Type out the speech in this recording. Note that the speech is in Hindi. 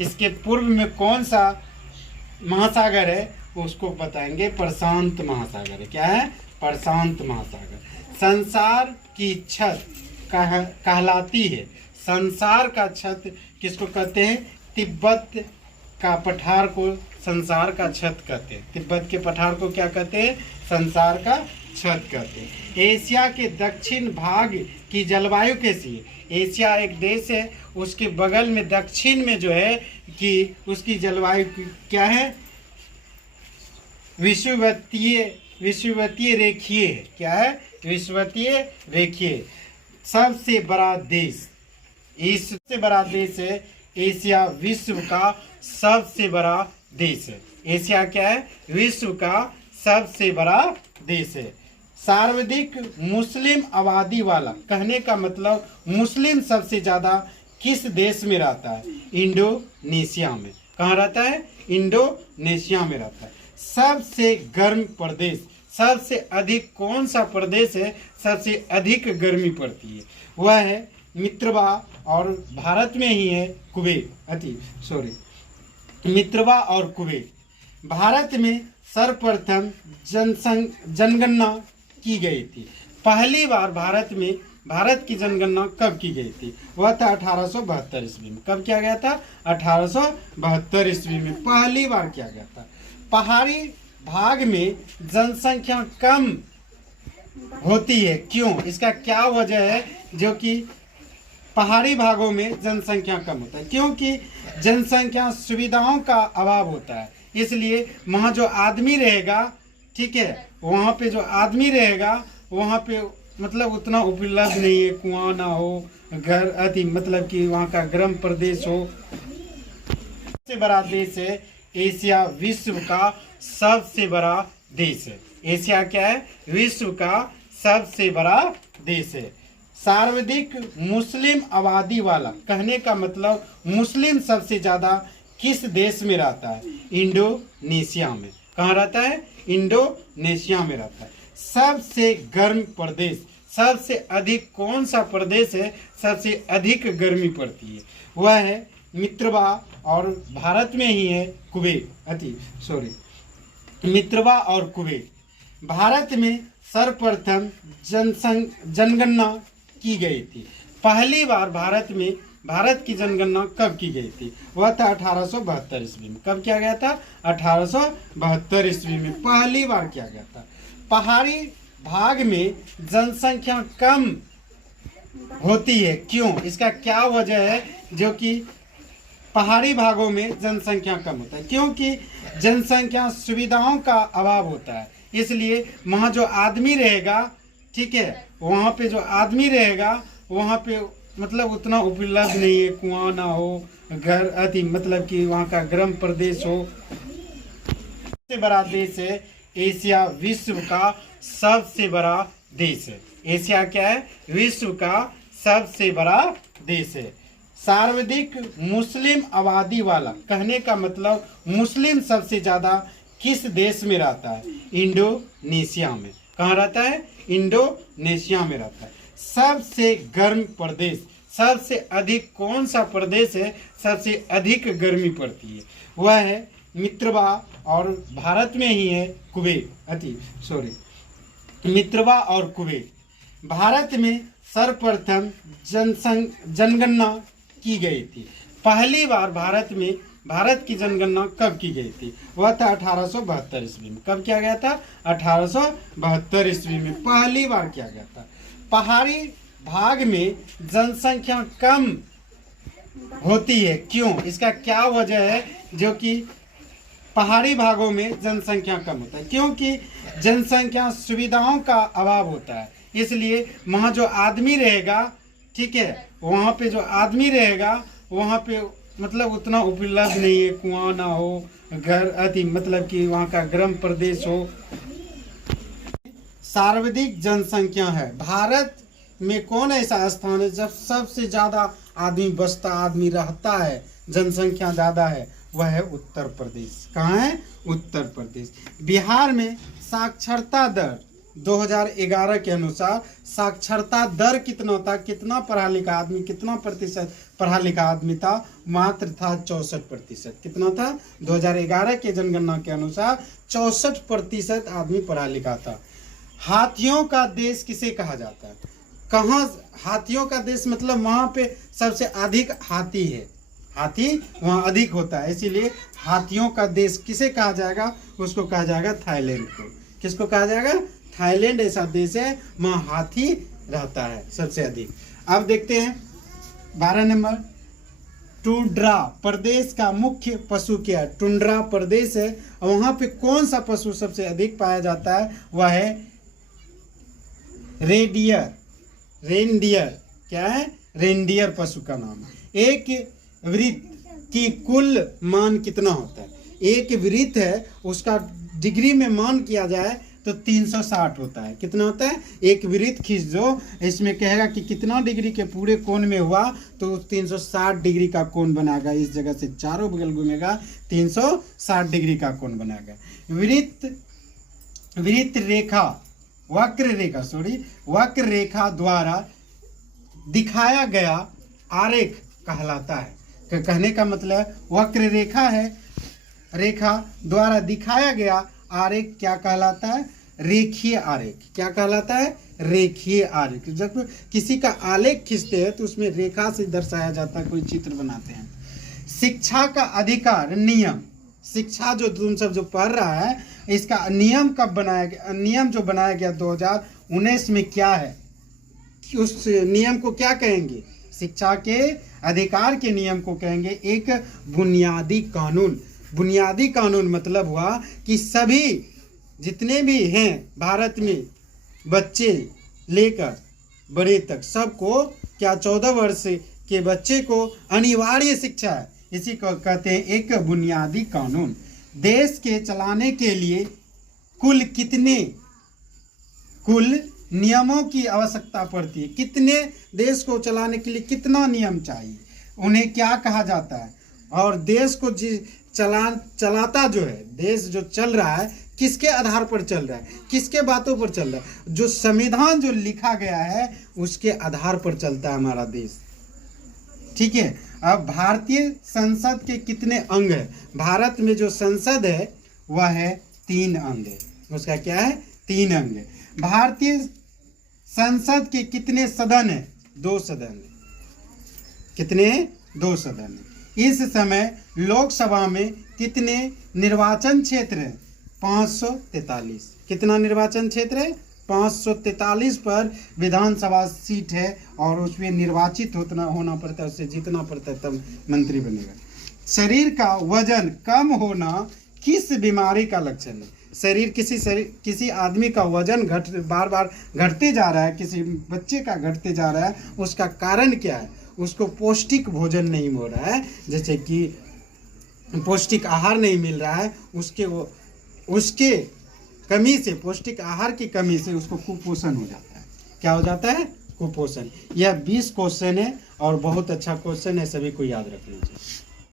इसके पूर्व में कौन सा महासागर है उसको बताएंगे। प्रशांत महासागर है। क्या है? प्रशांत महासागर। संसार की छत कहलाती है। संसार का छत किसको कहते हैं? तिब्बत का पठार को संसार का छत कहते हैं। तिब्बत के पठार को क्या कहते हैं? संसार का छत कहते हैं। एशिया के दक्षिण भाग की जलवायु कैसी है? एशिया एक देश है, उसके बगल में दक्षिण में जो है कि उसकी जलवायु क्या है? विषुवतीय रेखीय है। क्या है? विषुवतीय रेखीय। सबसे बड़ा देश, सबसे बड़ा देश है एशिया। विश्व का सबसे बड़ा देश है एशिया। क्या है? विश्व का सबसे बड़ा देश है। सर्वाधिक मुस्लिम आबादी वाला, कहने का मतलब मुस्लिम सबसे ज्यादा किस देश में रहता है? इंडोनेशिया में। कहाँ रहता है? इंडोनेशिया में रहता है। सबसे गर्म प्रदेश, सबसे अधिक कौन सा प्रदेश है सबसे अधिक गर्मी पड़ती है? वह है मित्रवा, और भारत में ही है कुवैत। मित्रवा और कुवैत। भारत में सर्वप्रथम जनगणना की गई थी। पहली बार भारत की जनगणना कब की गई थी? वह था 1872 ईस्वी में। कब किया गया था? 1872 ईस्वी में पहली बार किया गया था। पहाड़ी भाग में जनसंख्या कम होती है, क्यों? इसका क्या वजह है जो कि पहाड़ी भागों में जनसंख्या कम होता है? क्योंकि जनसंख्या सुविधाओं का अभाव होता है, इसलिए वहाँ जो आदमी रहेगा, ठीक है, वहाँ पे जो आदमी रहेगा वहाँ पे मतलब उतना उपलब्ध नहीं है, कुआं ना हो, घर मतलब कि वहाँ का गर्म प्रदेश हो। सबसे बड़ा देश है एशिया। विश्व का सबसे बड़ा देश है एशिया। क्या है? विश्व का सबसे बड़ा देश है। सर्वाधिक मुस्लिम आबादी वाला, कहने का मतलब मुस्लिम सबसे ज्यादा किस देश में रहता है? इंडोनेशिया में। कहाँ रहता है? इंडोनेशिया में रहता है। सबसे गर्म प्रदेश, सबसे अधिक कौन सा प्रदेश है सबसे अधिक गर्मी पड़ती है? वह है मित्रवा, और भारत में ही है कुवैत। मित्रवा और कुवैत। भारत में सर्वप्रथम जनगणना की गई थी। पहली बार भारत की जनगणना कब की गई थी? वह था 1872 ईस्वी में। कब किया गया था? 1872 ईस्वी में पहली बार किया गया था। पहाड़ी भाग में जनसंख्या कम होती है, क्यों? इसका क्या वजह है जो कि पहाड़ी भागों में जनसंख्या कम होता है? क्योंकि जनसंख्या सुविधाओं का अभाव होता है, इसलिए वहाँ जो आदमी रहेगा, ठीक है, वहाँ पे जो आदमी रहेगा वहाँ पे मतलब उतना उपलब्ध नहीं है, कुआं ना हो, घर मतलब कि वहाँ का गर्म प्रदेश हो। सबसे बड़ा देश है एशिया। विश्व का सबसे बड़ा देश है एशिया। क्या है? विश्व का सबसे बड़ा देश है। सर्वाधिक मुस्लिम आबादी वाला, कहने का मतलब मुस्लिम सबसे ज्यादा किस देश में रहता है? इंडोनेशिया में। कहाँ रहता है? इंडोनेशिया में रहता है। सबसे गर्म प्रदेश, सबसे अधिक कौन सा प्रदेश है सबसे अधिक गर्मी पड़ती है? वह है मित्रवा, और भारत में ही है कुवैत। मित्रवा और कुवैत। भारत में सर्वप्रथम जनगणना की गई थी। पहली बार भारत की जनगणना कब की गई थी? वह था 1872 ईस्वी में। कब किया गया था? 1872 ईस्वी में पहली बार किया गया था। पहाड़ी भाग में जनसंख्या कम होती है, क्यों? इसका क्या वजह है जो कि पहाड़ी भागों में जनसंख्या कम होता है? क्योंकि जनसंख्या सुविधाओं का अभाव होता है, इसलिए वहाँ जो आदमी रहेगा, ठीक है, वहाँ पे जो आदमी रहेगा वहाँ पे मतलब उतना उपलब्ध नहीं है, कुआं ना हो, घर मतलब कि वहाँ का गर्म प्रदेश हो। सर्वाधिक जनसंख्या है। भारत में कौन ऐसा स्थान है जब सबसे ज्यादा आदमी बसता, आदमी रहता है, जनसंख्या ज्यादा है? वह है उत्तर प्रदेश। कहाँ है? उत्तर प्रदेश। बिहार में साक्षरता दर 2011 के अनुसार साक्षरता दर कितना था, कितना पढ़ा लिखा आदमी, कितना प्रतिशत पढ़ा लिखा आदमी था, मात्र था 64%। कितना था? 2011 के जनगणना के अनुसार 64% आदमी पढ़ा लिखा था। हाथियों का देश किसे कहा जाता है? कहाँ हाथियों का देश मतलब वहाँ पे सबसे अधिक हाथी है, हाथी वहाँ अधिक होता है, इसीलिए हाथियों का देश किसे कहा जाएगा? उसको कहा जाएगा थाईलैंड को। किसको कहा जाएगा? थाईलैंड ऐसा देश है वहाँ हाथी रहता है सबसे अधिक। अब देखते हैं 12 नंबर, टुंड्रा प्रदेश का मुख्य पशु क्या है? टुंड्रा प्रदेश है और वहाँ पे कौन सा पशु सबसे अधिक पाया जाता है? वह है रेनडियर। क्या है? रेनडियर पशु का नाम है। एक वृत्त की कुल मान कितना होता है? एक वृत्त है उसका डिग्री में मान किया जाए तो 360 होता है। कितना होता है? एक वृत्त खींच दो, इसमें कहेगा कि कितना डिग्री के पूरे कोण में हुआ तो 360 डिग्री का कोण बनाएगा। इस जगह से चारों बगल घूमेगा, 360 डिग्री का कोण बनाएगा। वृत्त रेखा, वक्र रेखा द्वारा दिखाया गया आरेख कहलाता है। कहने का मतलब वक्र रेखा है, रेखा द्वारा दिखाया गया आरेख क्या कहलाता है? रेखीय आरेख। क्या कहलाता है? रेखीय आरेख। जब किसी का आलेख खींचते हैं तो उसमें रेखा से दर्शाया जाता है, कोई चित्र बनाते हैं। शिक्षा का अधिकार नियम, शिक्षा जो तुम सब जो पढ़ रहा है इसका नियम कब बनाया गया? नियम जो बनाया गया 2019 में क्या है? उस नियम को क्या कहेंगे? शिक्षा के अधिकार के नियम को कहेंगे एक बुनियादी कानून। बुनियादी कानून मतलब हुआ कि सभी जितने भी हैं भारत में बच्चे लेकर बड़े तक सबको क्या 14 वर्ष के बच्चे को अनिवार्य शिक्षा है, इसी को कहते हैं एक बुनियादी कानून। देश के चलाने के लिए कुल नियमों की आवश्यकता पड़ती है। कितने देश को चलाने के लिए कितना नियम चाहिए, उन्हें क्या कहा जाता है? और देश को चलाता जो है, देश जो चल रहा है किसके आधार पर चल रहा है? किसके बातों पर चल रहा है? जो संविधान जो लिखा गया है उसके आधार पर चलता है हमारा देश। ठीक है। अब भारतीय संसद के कितने अंग है? भारत में जो संसद है वह है 3 अंग है। उसका क्या है? 3 अंग है। भारतीय संसद के कितने सदन है? 2 सदन है। कितने? 2 सदन है। इस समय लोकसभा में कितने निर्वाचन क्षेत्र है? 543। कितना निर्वाचन क्षेत्र है? 543 पर विधानसभा सीट है और उसमें निर्वाचित होना पड़ता है, उससे जीतना पड़ता है तब मंत्री बनेगा। शरीर का वजन कम होना किस बीमारी का लक्षण है? किसी आदमी का वजन बार बार घटते जा रहा है, किसी बच्चे का घटते जा रहा है, उसका कारण क्या है? उसको पौष्टिक भोजन नहीं हो रहा है, जैसे कि पौष्टिक आहार नहीं मिल रहा है, उसके कमी से, पौष्टिक आहार की कमी से उसको कुपोषण हो जाता है। क्या हो जाता है? कुपोषण। यह 20 क्वेश्चन है और बहुत अच्छा क्वेश्चन है, सभी को याद रखना चाहिए।